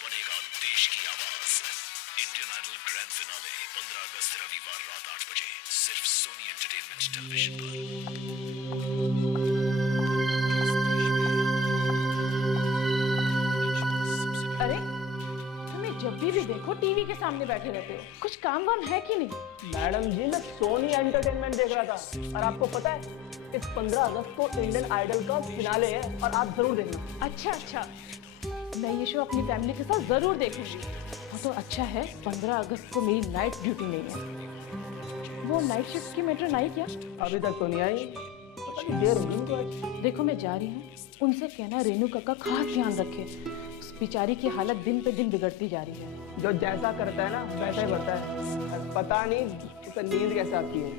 बनेगा देश की आवाज। इंडियन आइडल ग्रैंड फिनाले 15 अगस्त रविवार रात 8 बजे सिर्फ सोनी एंटरटेनमेंट टेलीविजन पर। अरे तुम्हें जब भी देखो टीवी के सामने बैठे रहते हो, कुछ काम वाम है कि नहीं? मैडम जी, मैं सोनी एंटरटेनमेंट देख रहा था। और आपको पता है, इस 15 अगस्त को इंडियन आइडल का फिनाले है और आप जरूर देखना। अच्छा, मैं ये शो अपनी फैमिली के साथ जरूर देखूंगी। वो तो अच्छा है 15 अगस्त को मेरी नाइट ड्यूटी नहीं है। वो नाइट शिफ्ट की मेट्रो आई क्या? अभी तक तो नहीं आई, पता नहीं देर होगी उनको आज। देखो मैं जा रही हूँ, उनसे कहना रेनू का खास ध्यान रखे। उस बेचारी की हालत दिन पे दिन बिगड़ती जा रही है। जो जैसा करता है ना वैसा ही बढ़ता है। पता नहीं उसे नींद कैसे आती है।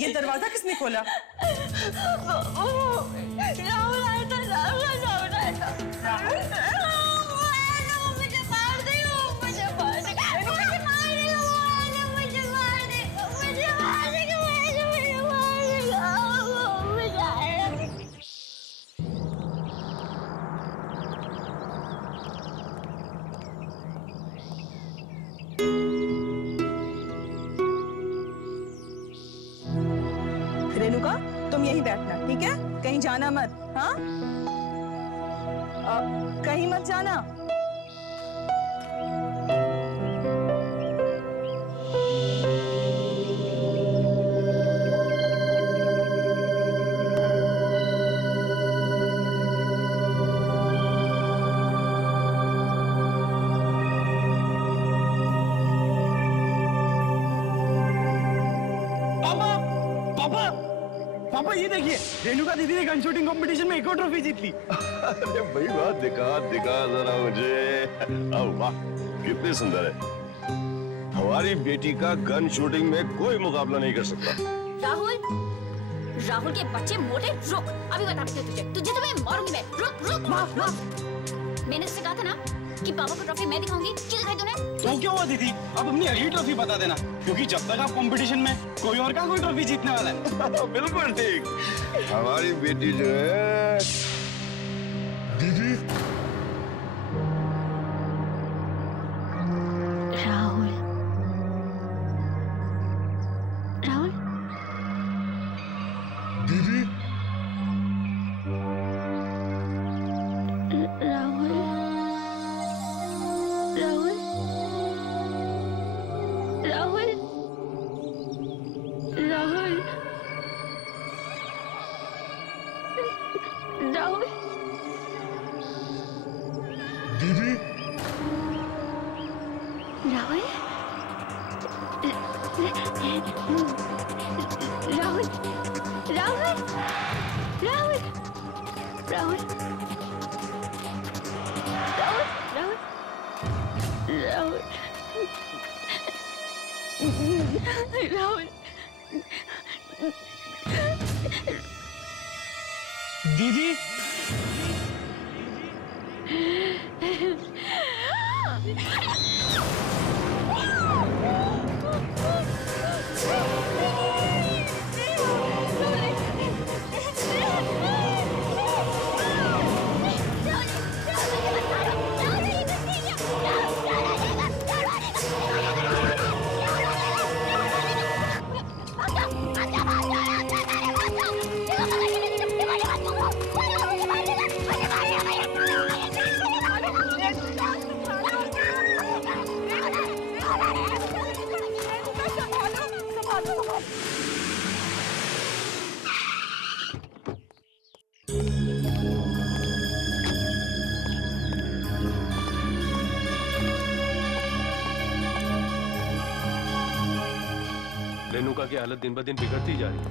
ये दरवाजा किसने खोला? राहुल आया था, राहुल आया था। मुझे मार देगा, मुझे मार देगा, मुझे मार देगा, मुझे मार देगा, मुझे मार देगा, मुझे मार देगा। रेणुका, तुम यहीं बैठना, ठीक है? कहीं जाना मत, हाँ? कहीं मत जाना। पापा ये देखिए, रेणुका दीदी ने गन शूटिंग कंपटीशन में एक और ट्रॉफी जीत ली। अरे भाई वाह, दिखा जरा मुझे। वाह, कितनी सुंदर है। हमारी बेटी का गन शूटिंग में कोई मुकाबला नहीं कर सकता। राहुल के बच्चे मोटे, रुक, अभी बताती हूँ तुझे तो मैं मारूंगी मैं। रुक। मैंने उससे कहा था ना कि पापा को ट्रॉफी मैं दिखाऊंगी। क्यों दिखाई तूने? तो क्या हुआ दीदी, अब अपनी अगली ट्रॉफी बता देना, क्योंकि जब तक आप कंपटीशन में कोई और का कोई ट्रॉफी जीतने वाला है। बिल्कुल ठीक। हमारी बेटी जो है दीदी, राहुल दीदी राहुल दीदी राहुल राहुल राहुल राहुल राहुल राहुल राहुल राहुल दीदी रेणुका की हालत दिन ब दिन बिगड़ती जा रही है।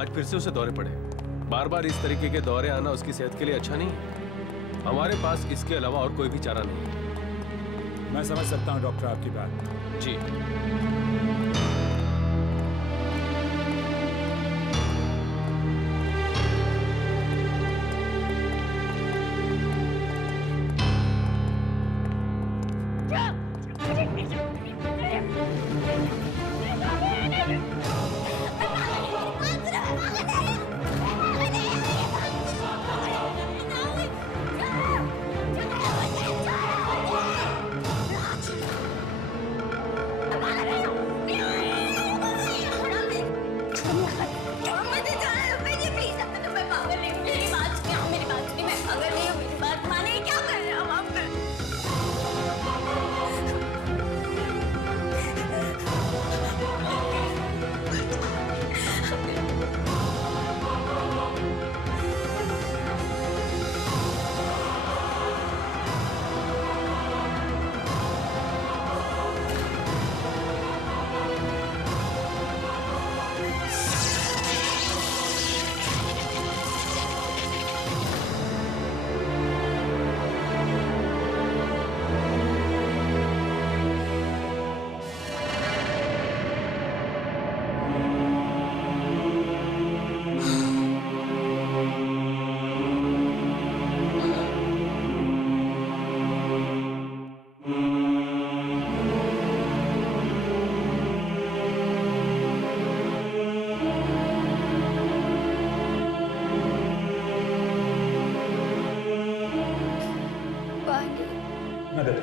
आज फिर से उसे दौरे पड़े। बार बार इस तरीके के दौरे आना उसकी सेहत के लिए अच्छा नहीं है। हमारे पास इसके अलावा और कोई भी चारा नहीं है। मैं समझ सकता हूँ डॉक्टर आपकी बात। जी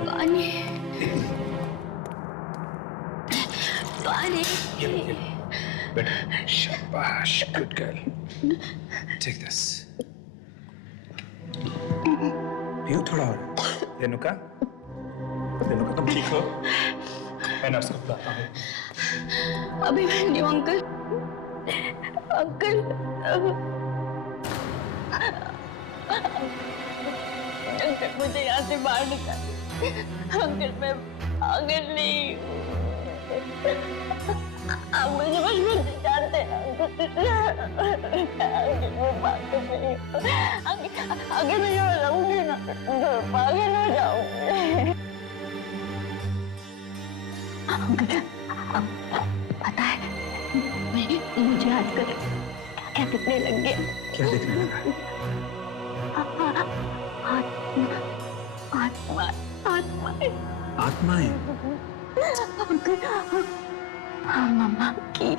पानी पानी बेटा शाबाश गुड गर्ल टेक दिस पियो थोड़ा और रेणुका रेणुका तुम ठीक हो मैं नर्स को बुलाता हूँ अभी मैं नहीं हूँ अंकल अंकल अंकल मुझे यहाँ से बाहर निकाल अंकल मैं पागल नहीं हूँ आप मुझे बचपन से जानते हैं अंकल मैं पागल नहीं हूँ अंकल मैं जो रहूंगी ना पागल हो जाऊंगी अंकल पता है मुझे आजकल क्या दिखने लग गया क्या दिखने लगा आत्माएं मम्मा की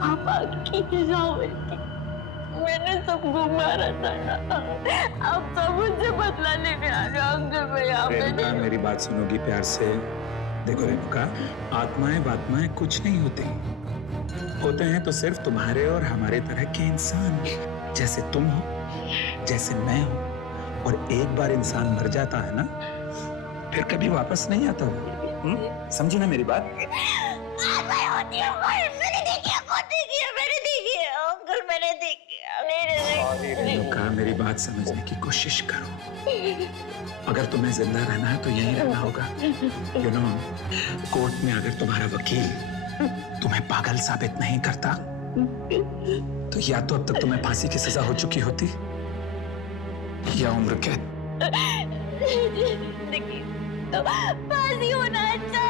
पापा की राहुल की मैंने सबको मारा था आप सब मुझसे बदला लेने आ रहे हो अंकल मैं यहाँ पे रेणुका मेरी बात सुनोगी प्यार से देखो रेणुका आत्माएं कुछ नहीं होते हैं तो सिर्फ तुम्हारे और हमारे तरह के इंसान जैसे तुम हो जैसे मैं हूं और एक बार इंसान मर जाता है ना फिर कभी वापस नहीं आता वो समझी ना मेरी बात मैंने देखी अंकल मैंने देखी रेणुका मेरी बात समझने की कोशिश करो। अगर तुम्हें जिंदा रहना है तो यहीं रहना होगा। यू नो, कोर्ट में अगर तुम्हारा वकील तुम्हें पागल साबित नहीं करता तो या तो अब तक तुम्हें फांसी की सजा हो चुकी होती या उम्र कैद। फांसी होना अच्छा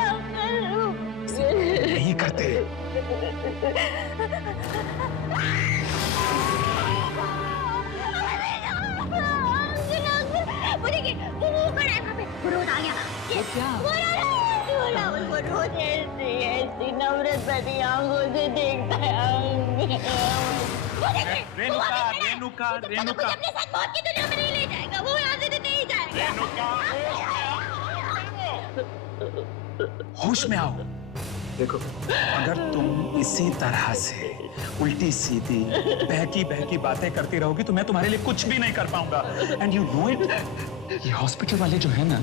नहीं करते। नवरत बनी आंखों से देखता है। रेणुका, रेणुका, रेणुका, अपने साथ मौत की दुनिया में नहीं ले जाएगा, वो यहाँ से नहीं जाएगा। होश में आओ। देखो, अगर तुम इसी तरह से उल्टी सीधी बहकी बहकी बातें करती रहोगी तो मैं तुम्हारे लिए कुछ भी नहीं कर पाऊंगा। एंड यू नो इट, ये हॉस्पिटल वाले जो है ना,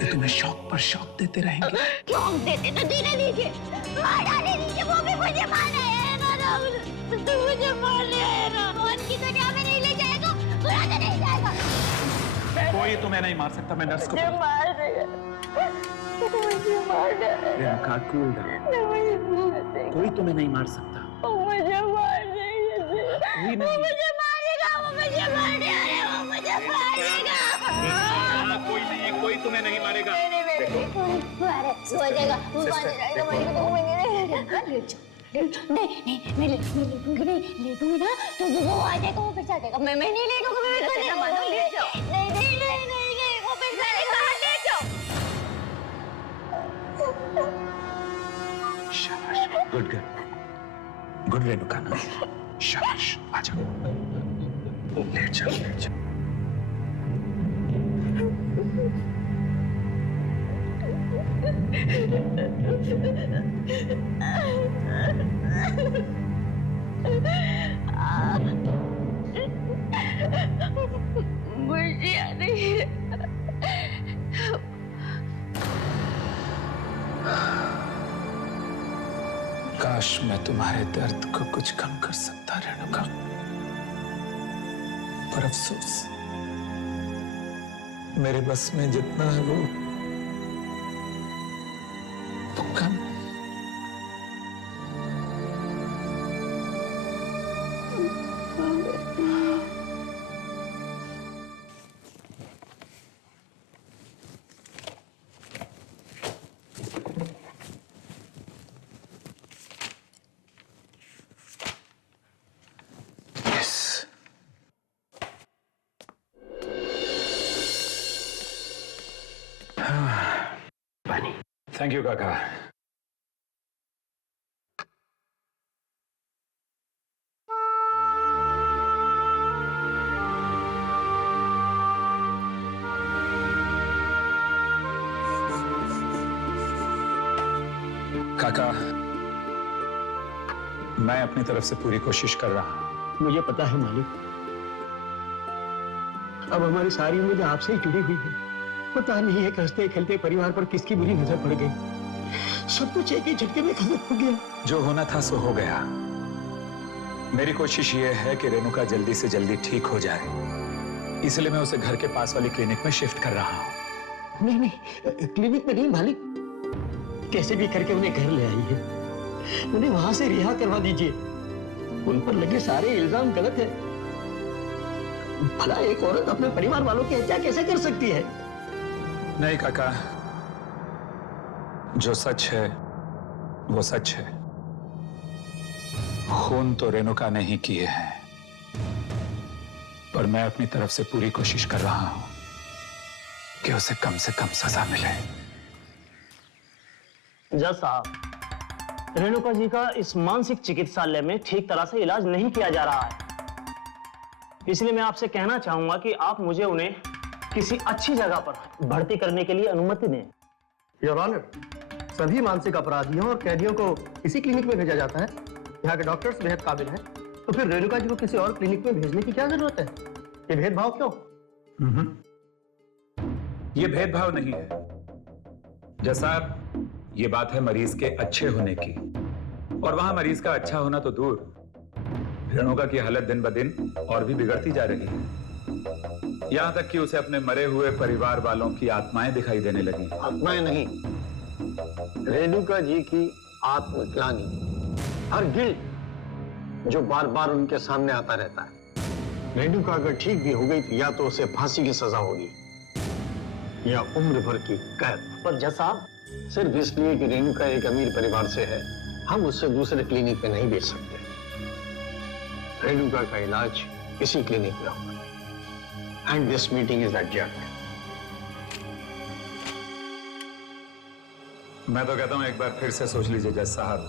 ये तुम्हें शौक पर शौक देते रहेंगे। शौक देते तो जीने दीजिए, मार डाले दीजिए, वो भी मुझे मारना है ना राहुल, तो मुझे मारना है ना। मौत की दुनिया में नहीं ले जाएगा, बुरा तो नहीं जाएगा। कोई तुम्हें नहीं मार सकता। मैं नर्स को मार देगा, मुझे मार देगा। Renuka, cool down. कोई तुम्हें नहीं मार सकता। मुझे मार देगा, कोई नहीं। मुझे मारेगा, वो मुझे मारने आ रहा है, वो मुझे मारेगा। कोई नहीं, कोई तुम्हें नहीं मारेगा। सो जाएगा, वो मारेगा, मारेगा तो मुझे नहीं, मैं लेटूंगी नहीं, लेटूंगी ना तो वो आ जाएगा, वो फिर से आ जाएगा। मैं नहीं लेटूंगी, मैं तो नहीं मानो, लेट जाओ। नहीं, वो फिर से आएगा, लेट जाओ। शाबाश, गुड गर्ल, गुड रेणुका ना, शाबाश, आ जाओ, लेट जाओ, लेट जाओ। मुझे याद नहीं है। काश मैं तुम्हारे दर्द को कुछ कम कर सकता रेणुका, पर अफसोस मेरे बस में जितना है वो कम। थैंक यू काका। काका, मैं अपनी तरफ से पूरी कोशिश कर रहा हूं। मुझे पता है मालिक, अब हमारी सारी उम्मीदें आपसे ही जुड़ी हुई है। पता नहीं है हंसते खेलते परिवार पर किसकी बुरी नजर पड़ गई। सब कुछ एक ही झटके में खत्म हो गया। जो होना था सो हो गया। मेरी कोशिश ये है कि रेणुका जल्दी से जल्दी ठीक हो जाए, इसलिए मैं उसे घर के पास वाली क्लिनिक में शिफ्ट कर रहा हूँ। नहीं, क्लिनिक में नहीं मालिक, कैसे भी करके उन्हें घर ले आइए, उन्हें वहां से रिहा करवा दीजिए। उन पर लगे सारे इल्जाम गलत है। भला एक औरत अपने परिवार वालों की हत्या कैसे कर सकती है? नहीं काका, जो सच है वो सच है। खून तो रेणुका ने ही किए हैं, पर मैं अपनी तरफ से पूरी कोशिश कर रहा हूं कि उसे कम से कम सजा मिले। जज साहब, रेणुका जी का इस मानसिक चिकित्सालय में ठीक तरह से इलाज नहीं किया जा रहा है, इसलिए मैं आपसे कहना चाहूंगा कि आप मुझे उन्हें किसी अच्छी जगह पर भर्ती करने के लिए अनुमति दें। योर ऑनर, सभी मानसिक अपराधियों और कैदियों को इसी क्लिनिक में भेजा जाता है। यहाँ के डॉक्टर्स बेहद काबिल हैं, तो फिर रेणुका जी को किसी और क्लिनिक में भेजने की क्या जरूरत है? ये भेदभाव क्यों? ये भेदभाव नहीं है जैसा, ये बात है मरीज के अच्छे होने की, और वहां मरीज का अच्छा होना तो दूर, रेणुका की हालत दिन ब दिन और भी बिगड़ती जा रही है। यहां तक कि उसे अपने मरे हुए परिवार वालों की आत्माएं दिखाई देने लगी। आत्माएं नहीं, रेणुका जी की आत्मग्लानि, हर गिल्ट जो बार बार उनके सामने आता रहता है। रेणुका अगर ठीक भी हो गई तो या तो उसे फांसी की सजा होगी या उम्र भर की कैद। पर जज साहब, सिर्फ इसलिए कि रेणुका एक अमीर परिवार से है, हम उससे दूसरे क्लिनिक में नहीं भेज सकते। रेणुका का इलाज इसी क्लिनिक में होगा। And this meeting is adjourned. मैं तो कहता हूं एक बार फिर से सोच लीजिए जज साहब,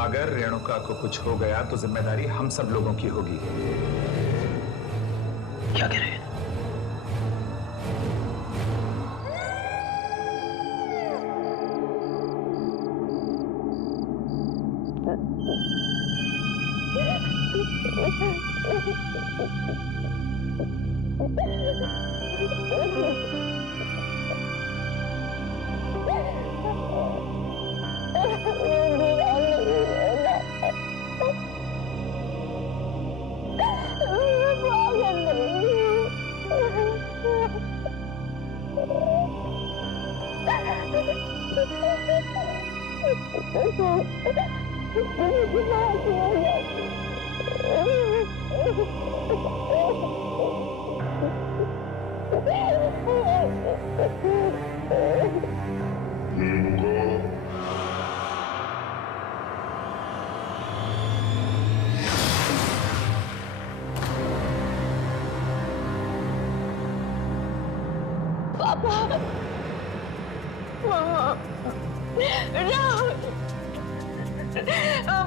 अगर रेणुका को कुछ हो गया तो जिम्मेदारी हम सब लोगों की होगी। क्या कह रहे हैं?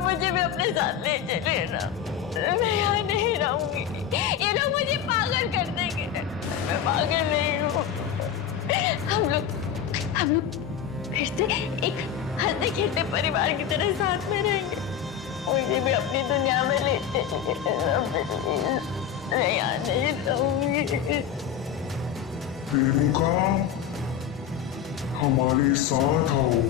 मुझे भी अपने साथ ले चले ना, मैं यहाँ नहीं रहूंगी। ये लोग मुझे पागल कर देंगे। मैं पागल नहीं हूँ। हम लोग फिर से एक हंसते खेलते परिवार की तरह साथ में रहेंगे। मुझे भी अपनी दुनिया में ले चलिए। मैं यहाँ नहीं रहूंगी। रेणुका, हमारे साथ आओ।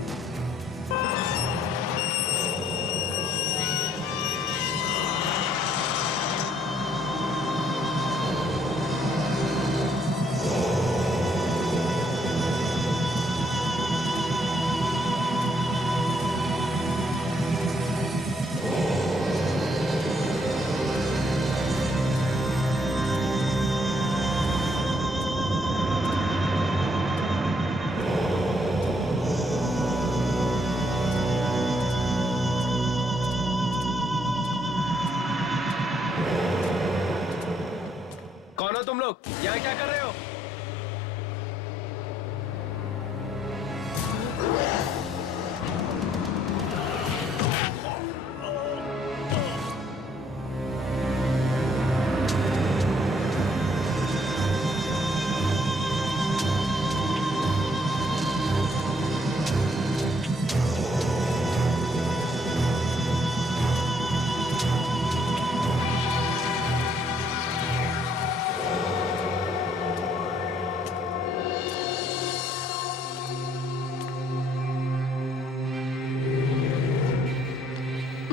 कौन हो तुम लोग? यहाँ क्या कर रहे हो?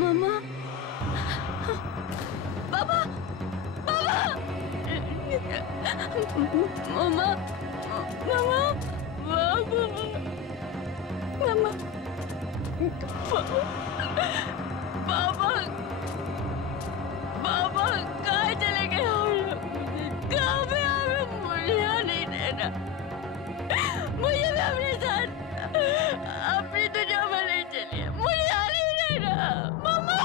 मामा, मामा, मामा, मामा, पापा, पापा कहाँ चले गए हम लोग? कहाँ पे हमें मुझे यहाँ नहीं रहना। मुझे भी अपने साथ अपनी दुनिया में ले चलिए। मुझे यहाँ नहीं रहना, मामा।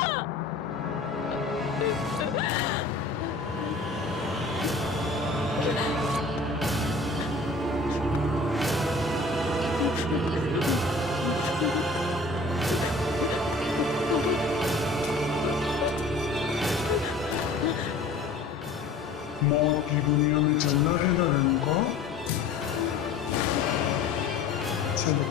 मौत की दुनिया में चलना है ना रेणुका? चलो।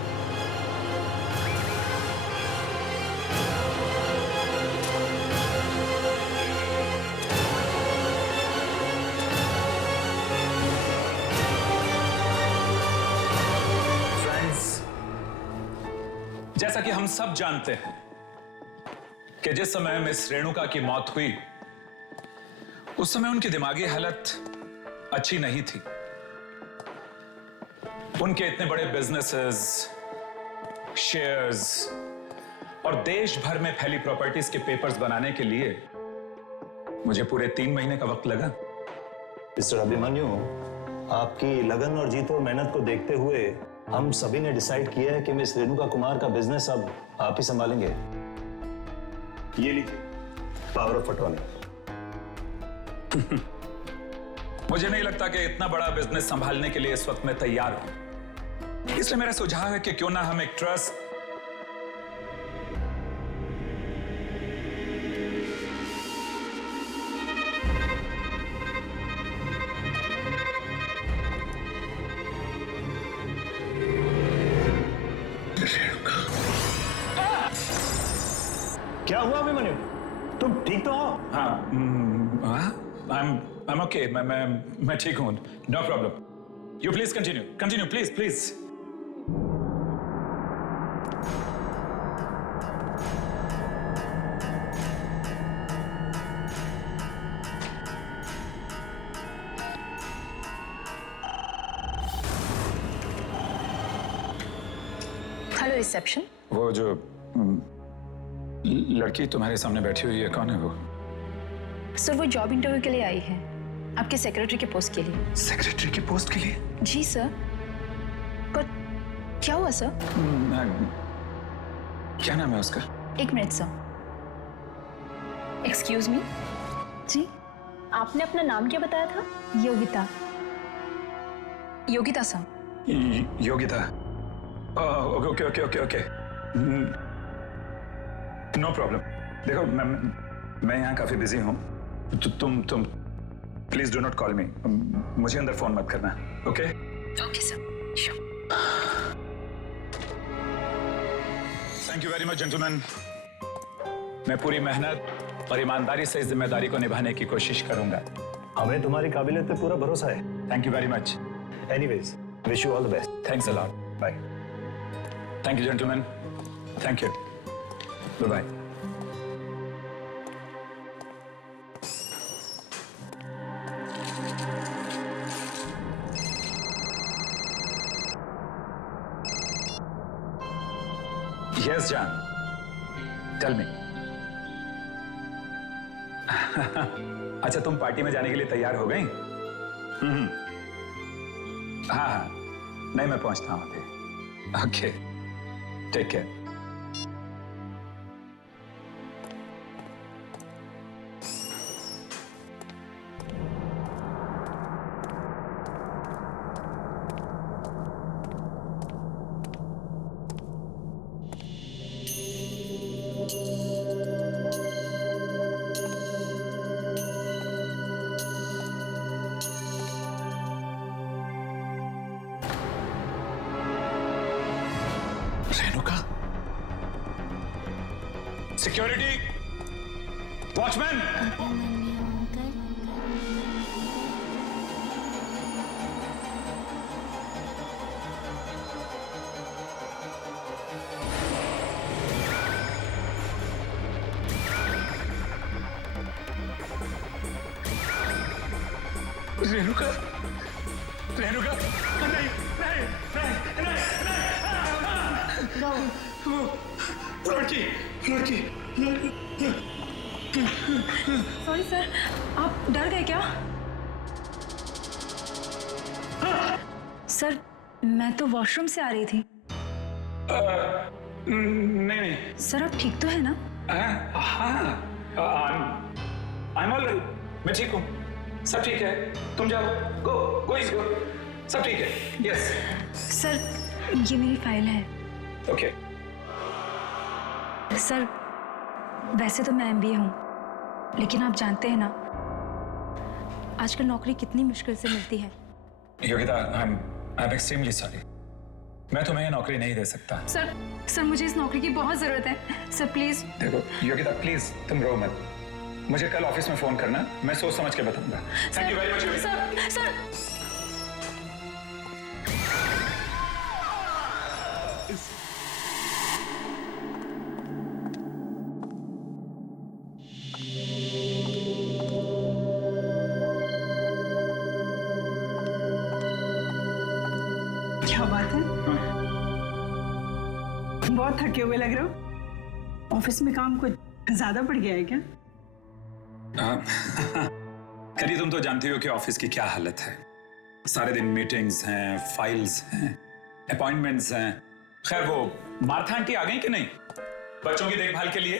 जैसा कि हम सब जानते हैं कि जिस समय मिस रेणुका की मौत हुई उस समय उनकी दिमागी हालत अच्छी नहीं थी। उनके इतने बड़े बिजनेसेस, शेयर्स और देश भर में फैली प्रॉपर्टीज के पेपर्स बनाने के लिए मुझे पूरे 3 महीने का वक्त लगा। मिस्टर अभिमन्यु, आपकी लगन और जीत और मेहनत को देखते हुए हम सभी ने डिसाइड किया है कि मिस रेणुका कुमार का बिजनेस अब आप ही संभालेंगे। ये लीजिए पावर ऑफ अटॉर्नी। मुझे नहीं लगता कि इतना बड़ा बिजनेस संभालने के लिए इस वक्त मैं तैयार हूं। इसलिए मेरा सुझाव है कि क्यों ना हम एक ट्रस्ट क्या हुआ अभिमन्यु? तुम ठीक तो हो? I am okay. मैं ठीक हूं। No problem. You please continue please please. Hello reception. वो जो लड़की तुम्हारे सामने बैठी हुई है, कौन है वो? सर वो जॉब इंटरव्यू के लिए आई है, आपके सेक्रेटरी के पोस्ट के लिए। सेक्रेटरी की पोस्ट के लिए? जी सर। पर क्या हुआ सर? क्या नाम है उसका? 1 मिनट सर। Excuse me. जी आपने अपना नाम क्या बताया था? Yogita. Yogita sir. Yogita. Okay okay okay okay. No problem. देखो मैं यहाँ काफी बिजी हूँ। तुम please do not call me. मुझे अंदर फोन मत करना। Okay okay sir, sure. Thank you very much gentleman. मैं पूरी मेहनत और ईमानदारी से इस जिम्मेदारी को निभाने की कोशिश करूंगा। हमें तुम्हारी काबिलियत पे पूरा भरोसा है। Thank you very much. Anyways, wish you all the best. Thanks a lot. Bye. Thank you gentleman. Thank you. Bye bye. Yes, John. Tell me. अच्छा, तुम पार्टी में जाने के लिए तैयार हो गई? हाँ, नहीं मैं पहुंचता हूं अभी। Okay, take care. Renuka, security, watchman. Renuka, Renuka, नहीं नहीं नहीं नहीं। लड़की लड़की। सॉरी सर, आप डर गए क्या? सर मैं तो वॉशरूम से आ रही थी। नहीं नहीं। सर आप ठीक तो है ना? हाँ, आई एम ऑलराइट। मैं ठीक हूँ, सब ठीक है। तुम जाओ, गो गो, सब ठीक है। यस सर ये मेरी फाइल है। ओके। सर वैसे तो मैं MBA हूँ, लेकिन आप जानते हैं ना आजकल नौकरी कितनी मुश्किल से मिलती है। Yogita, I am extremely sorry. मैं तुम्हें ये नौकरी नहीं दे सकता। सर मुझे इस नौकरी की बहुत जरूरत है। Sir please. देखो योगिता, प्लीज तुम रो मत। मुझे कल ऑफिस में फोन करना, मैं सोच समझ के बताऊंगा। Thank you very much Yogita. Sir क्या बात है? बहुत थके हुए लग रहे हो। ऑफिस में काम कुछ ज्यादा बढ़ गया है क्या? करी, तुम तो जानती हो कि ऑफिस की क्या हालत है। सारे दिन मीटिंग्स हैं, फाइल्स हैं, अपॉइंटमेंट्स हैं। खैर, वो मार्था आंटी आ गई कि नहीं बच्चों की देखभाल के लिए?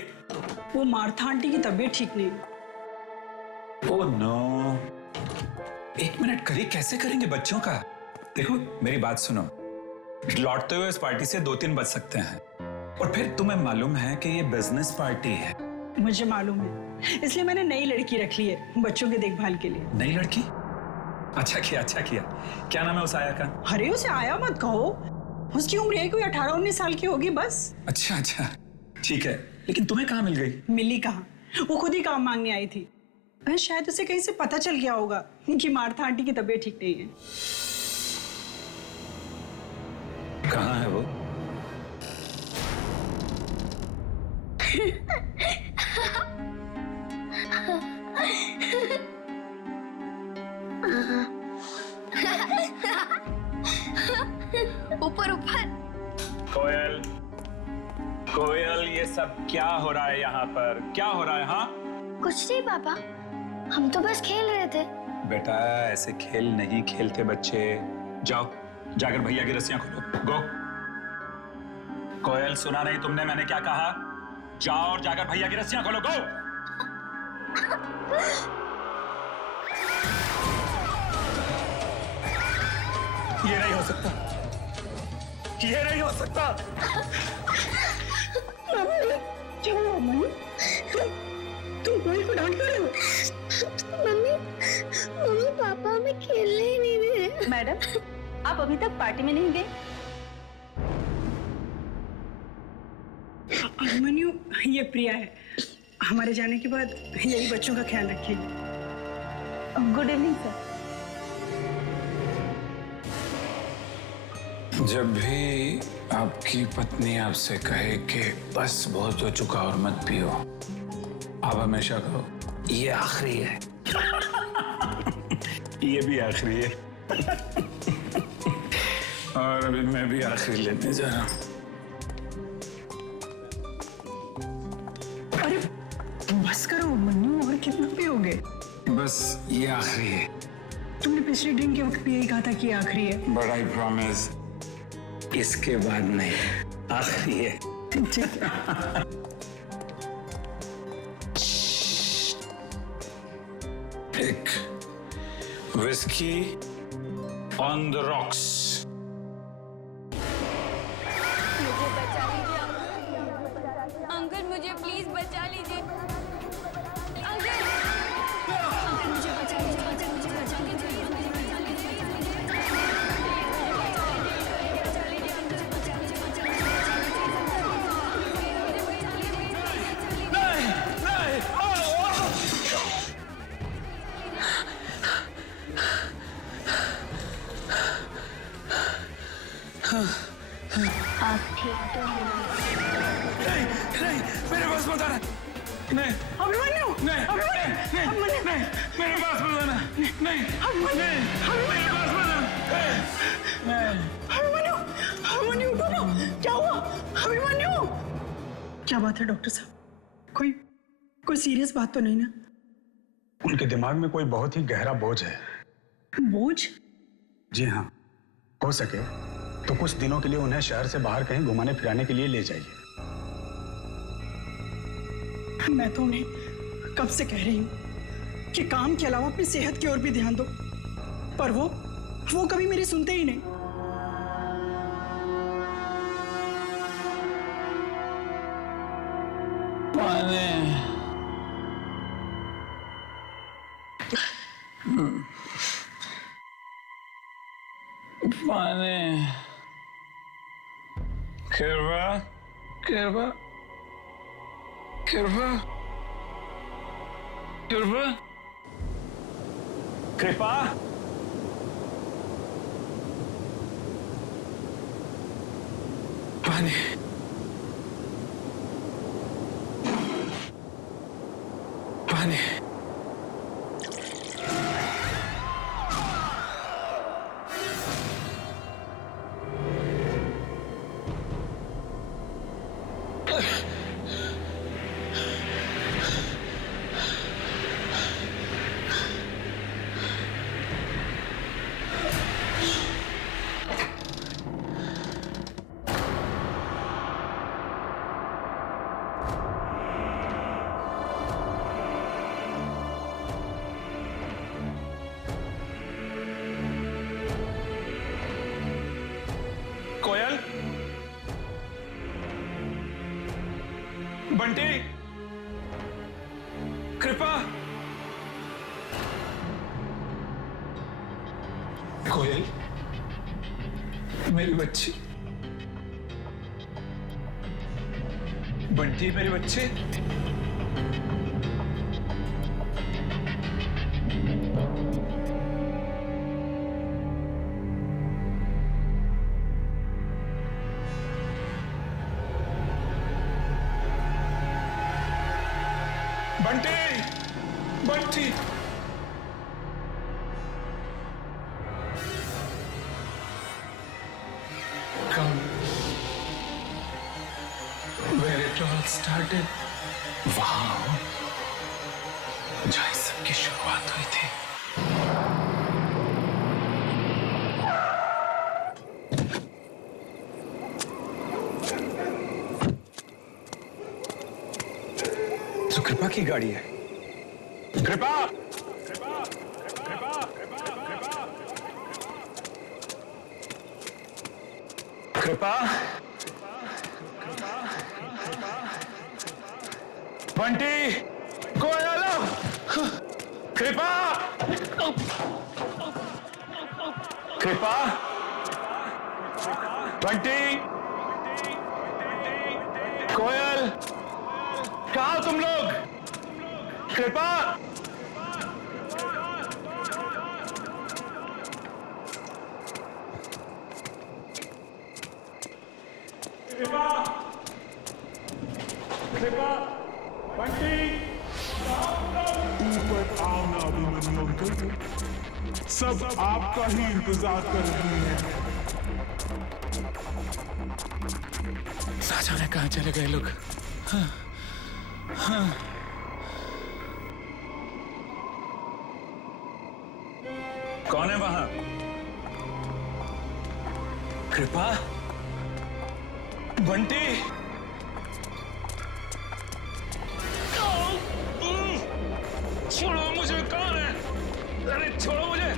वो मार्था आंटी की तबीयत ठीक नहीं। ओह नो, एक मिनट करी, कैसे करेंगे बच्चों का? देखो मेरी बात सुनो, लौटते हुए इस पार्टी से 2-3 बज सकते हैं, और फिर तुम्हें मालूम है कि ये बिजनेस पार्टी है। मुझे मालूम है, इसलिए मैंने नई लड़की रख ली है बच्चों की देखभाल के लिए। नई लड़की? अच्छा किया, अच्छा किया। क्या नाम है उस आया का? अरे उसे आया मत कहो, उसकी उम्र है कोई 18-19 साल की होगी बस। अच्छा अच्छा, ठीक है, लेकिन तुम्हें कहाँ मिल गई? मिली कहाँ, वो खुद ही काम मांगने आई थी। शायद उसे कहीं से पता चल गया होगा कि मार्था आंटी की तबीयत ठीक नहीं है। कहाँ है वो? ऊपर ऊपर। कोयल, कोयल, ये सब क्या हो रहा है यहाँ पर? क्या हो रहा है? हाँ, कुछ नहीं पापा, हम तो बस खेल रहे थे। बेटा ऐसे खेल नहीं खेलते बच्चे। जाओ जाकर भैया की रस्सियां खोलो, गो। कोयल, सुना नहीं तुमने मैंने क्या कहा? जाओ और जाकर भैया की रस्सियां खोलो, गो। ये नहीं हो सकता, ये नहीं हो सकता। तुम कोयल को डांट रहे हो? मम्मी, मम्मी पापा हमें खेलने ही नहीं दे रहे। मैडम, आप अभी तक पार्टी में नहीं गए? अभिमन्यु, ये प्रिया है। हमारे जाने के बाद यही बच्चों का ख्याल रखिए। Good evening sir. जब भी आपकी पत्नी आपसे कहे कि बस बहुत हो चुका और मत पियो, आप हमेशा कहो ये आखिरी है। ये भी आखिरी है। और अभी मैं भी आखिरी लेने जा रहा हूं। अरे बस करो मन्नू, और कितना पियोगे? बस ये आखिरी है। तुमने पिछले ड्रिंक के वक्त भी यही कहा था कि आखिरी है। बट आई प्रॉमिस इसके बाद नहीं, आखिरी है। एक विस्की ऑन द रॉक्स। मुझे बचा लीजिए अंकल, मुझे प्लीज बचा लीजिए अंकल, अंकल मुझे बचा लीजिए, अंकल मुझे बचा लीजिए। आप ठीक तो हैं? नहीं, नहीं, मेरे पास मत आना। नहीं, अभिमन्यु, नहीं, नहीं, नहीं, मेरे पास मत आना। नहीं, नहीं, मेरे पास मत आना। अभिमन्यु, अभिमन्यु उठो ना, क्या हुआ? अभिमन्यु, क्या बात है डॉक्टर साहब? कोई सीरियस बात तो नहीं ना? उनके दिमाग में कोई बहुत ही गहरा बोझ है। बोझ? जी हाँ, हो सके तो कुछ दिनों के लिए उन्हें शहर से बाहर कहीं घुमाने फिराने के लिए ले जाइए। मैं तो उन्हें कब से कह रही हूँ कि काम के अलावा अपनी सेहत की ओर भी ध्यान दो, पर वो कभी मेरी सुनते ही नहीं। पानी, कृपा, कृपा, कृपा, कृपा, कृपा। पानी, पानी। बंटी, कृपा, कोयल, मेरी बच्ची, बंटी मेरी बच्ची। Bunty, Bunty, come where it all started. Wow, जहाँ इस सब की शुरुआत हुई थी। तो कृपा की गाड़ी है। कृपा, कृपा, बंटी, कोयल, कृपा, कृपा, बंटी, कोयल, कहाँ हो तुम लोग? कृपा, कृपा, कृपा, बंटी, ऊपर आओ ना अभिमन्यु अंकल, सब आपका ही इंतजार कर रही हैं। ना जाने कहाँ चले गए लोग। हाँ, हाँ। कौन है वहां? कृपा, बंटी, छोड़ो मुझे, कौन है? अरे छोड़ो मुझे,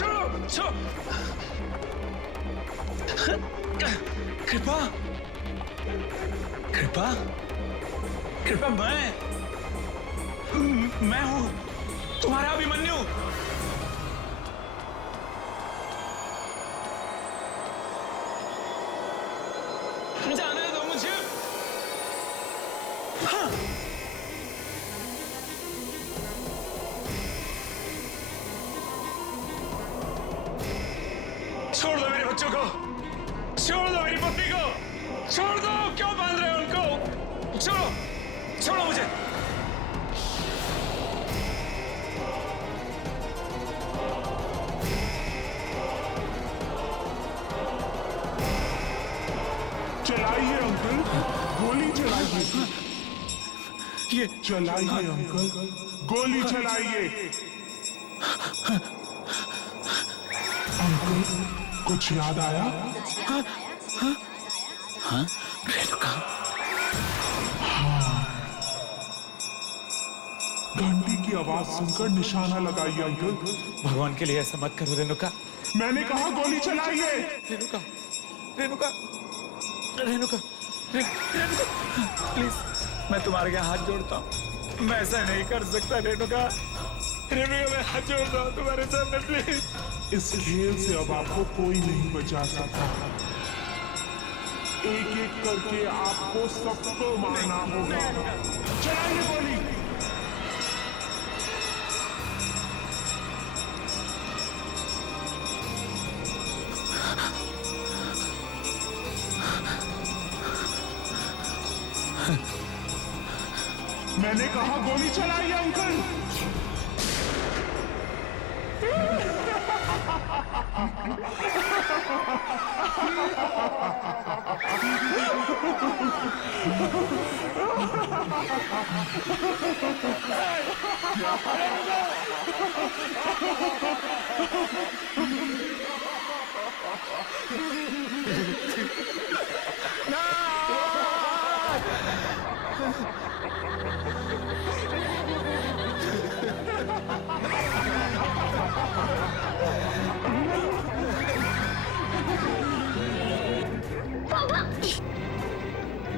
छोड़ो, छोड़ो। कृपा, कृपा, कृपा, मैं हूं तुम्हारा अभिमन्यु। जाने दो मुझे। हाँ। छोड़ दो मेरे बच्चों को, छोड़ दो मेरी पत्नी को, छोड़ दो, क्यों बांध रहे हो उनको? छोड़ो, छोड़ो मुझे। चलाइए अंकल, गोली चलाइए। ये चलाइए अंकल, गोली चलाइए। अंकल, कुछ याद आया? हाँ, रेणुका। हाँ, घंटी की आवाज सुनकर निशाना लगाइए अंकल। भगवान के लिए ऐसा मत करो रेणुका। मैंने कहा गोली चलाइए। रेणुका, रेणुका, रेणुका, रेणुका, प्लीज, मैं तुम्हारे यहाँ हाथ जोड़ता हूँ। मैं ऐसा नहीं कर सकता रेणुका। रेणुका, मैं हाथ जोड़ता हूँ तुम्हारे सामने, प्लीज। इस खेल से अब आपको कोई नहीं बचा सकता। एक एक करके आपको सबको मारना होगा। चलाइए गोली। मैंने कहा गोली चलाइए अंकल।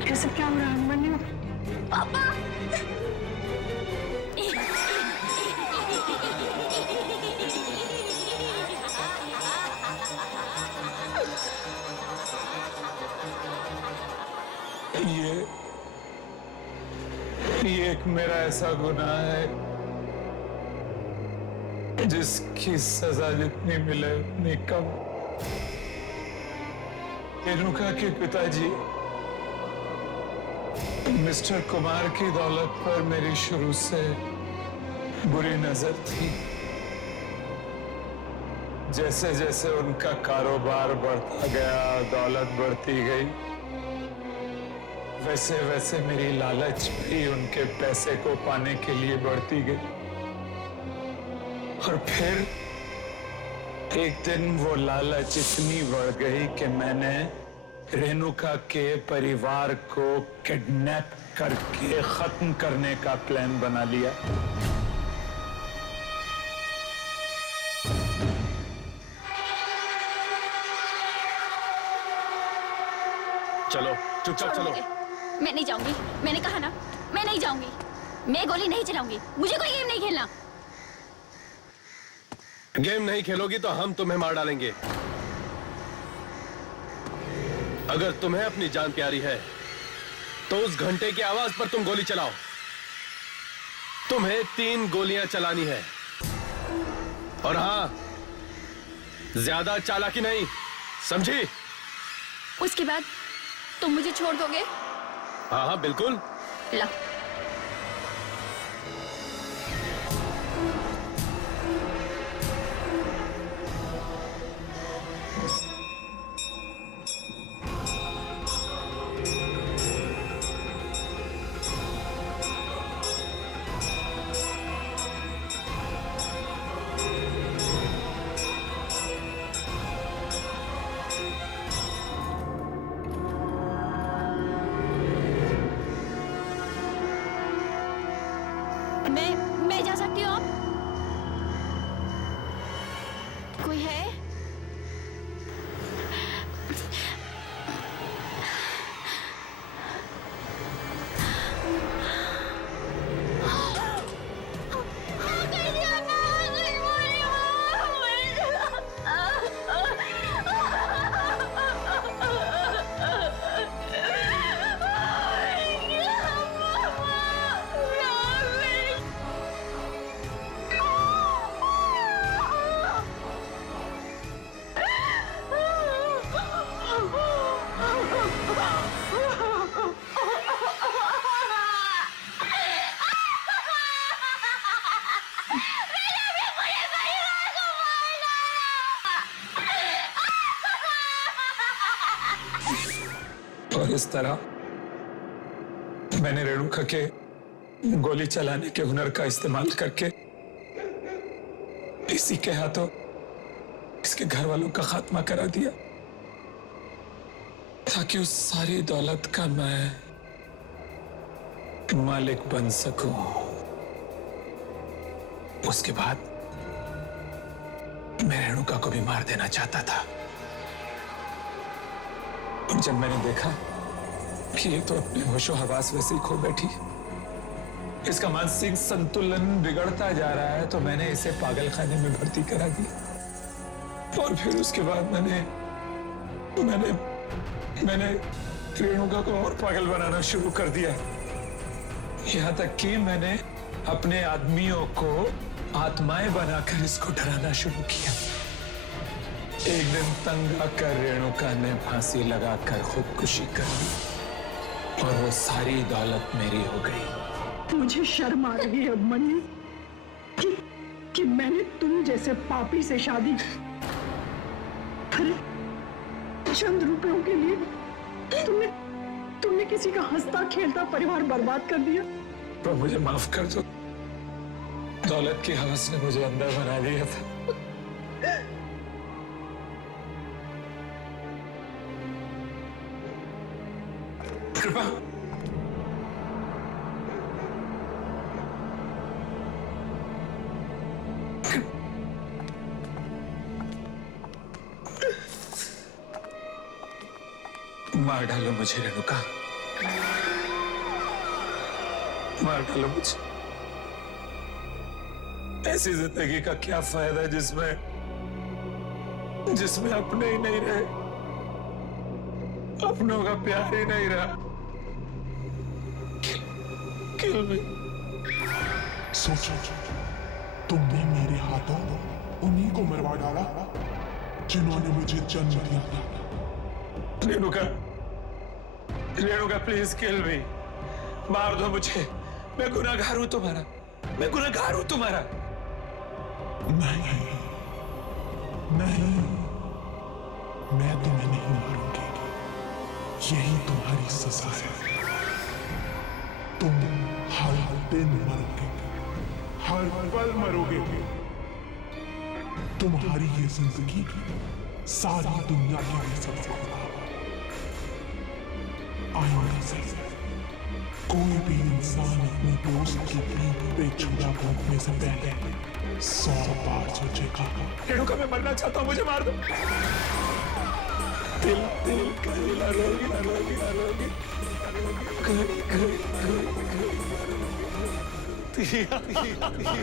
ये सब क्या हो रहा है अभिमन्यु? पापा। ये एक मेरा ऐसा गुनाह है जिसकी सजा जितनी मिले उतनी कम। रेणुका के पिताजी मिस्टर कुमार की दौलत पर मेरी शुरू से बुरी नजर थी। जैसे जैसे उनका कारोबार बढ़ता गया, दौलत बढ़ती गई, वैसे वैसे मेरी लालच भी उनके पैसे को पाने के लिए बढ़ती गई। और फिर एक दिन वो लालच इतनी बढ़ गई कि मैंने रेणुका के परिवार को किडनैप करके खत्म करने का प्लान बना लिया। चलो चुपचाप चलो। मैं नहीं जाऊंगी, मैंने कहा ना, मैं नहीं जाऊंगी। मैं गोली नहीं चलाऊंगी, मुझे कोई गेम नहीं खेलना। गेम नहीं खेलोगी तो हम तुम्हें मार डालेंगे। अगर तुम्हें अपनी जान प्यारी है तो उस घंटे की आवाज पर तुम गोली चलाओ। तुम्हें 3 गोलियां चलानी है। और हाँ, ज्यादा चालाकी नहीं, समझी? उसके बाद तुम मुझे छोड़ दोगे? हाँ हाँ बिल्कुल। ला। मैं जा सकती हूँ? कोई है? और इस तरह मैंने रेणुका के गोली चलाने के हुनर का इस्तेमाल करके इसी के हाथों इसके घर वालों का खात्मा करा दिया, ताकि उस सारी दौलत का मैं मालिक बन सकूं। उसके बाद मैं रेणुका को भी मार देना चाहता था। जब मैंने देखा कि ये तो अपने होशो हवास वैसे ही खो बैठी, इसका मानसिक संतुलन बिगड़ता जा रहा है, तो मैंने इसे पागलखाने में भर्ती करा दिया। और फिर उसके बाद मैंने रेणुका को और पागल बनाना शुरू कर दिया। यहां तक कि मैंने अपने आदमियों को आत्माएं बनाकर इसको डराना शुरू किया। एक दिन तंग आकर रेणुका ने फांसी लगाकर खुदकुशी कर ली और वो सारी दौलत मेरी हो गई। मुझे शर्म आ रही है मनी कि मैंने तुम जैसे पापी से शादी अरे चंद रुपयों के लिए तुमने किसी का हंसता खेलता परिवार बर्बाद कर दिया। तो मुझे माफ कर दो, दौलत की हवस ने मुझे अंदर बना दिया था। कृपा मार डालो मुझे रेणुका, मार डालो मुझे। ऐसी जिंदगी का क्या फायदा जिसमें अपने ही नहीं रहे, अपनों का प्यार ही नहीं रहा। किल मी। सोचो, तुमने मेरे हाथों उन्हीं को मरवा डाला जिन्होंने मुझे जन्म दिया। रेणुका, रेणुका प्लीज किल मी, मार दो मुझे। मैं गुनहगार हूं तुम्हारा, मैं गुनहगार हूं तुम्हारा। नहीं नहीं, मैं तुम्हें नहीं मारूंगी, यही तुम्हारी सजा है। तुम हर दिन मरोगे, हर पल मरोगे। तुम्हारी ये जिंदगी सारी दुनिया के लिए सबक होगा। आइंदा से कोई भी इंसान अपने दोस्त की पीठ पे छुरा घोंपने से पहले 100 बार सोचेगा। रेणुका, मैं मरना चाहता हूं, मुझे मार दो। दिल दिल करीला रोगी रोगी रोगी करी करी करी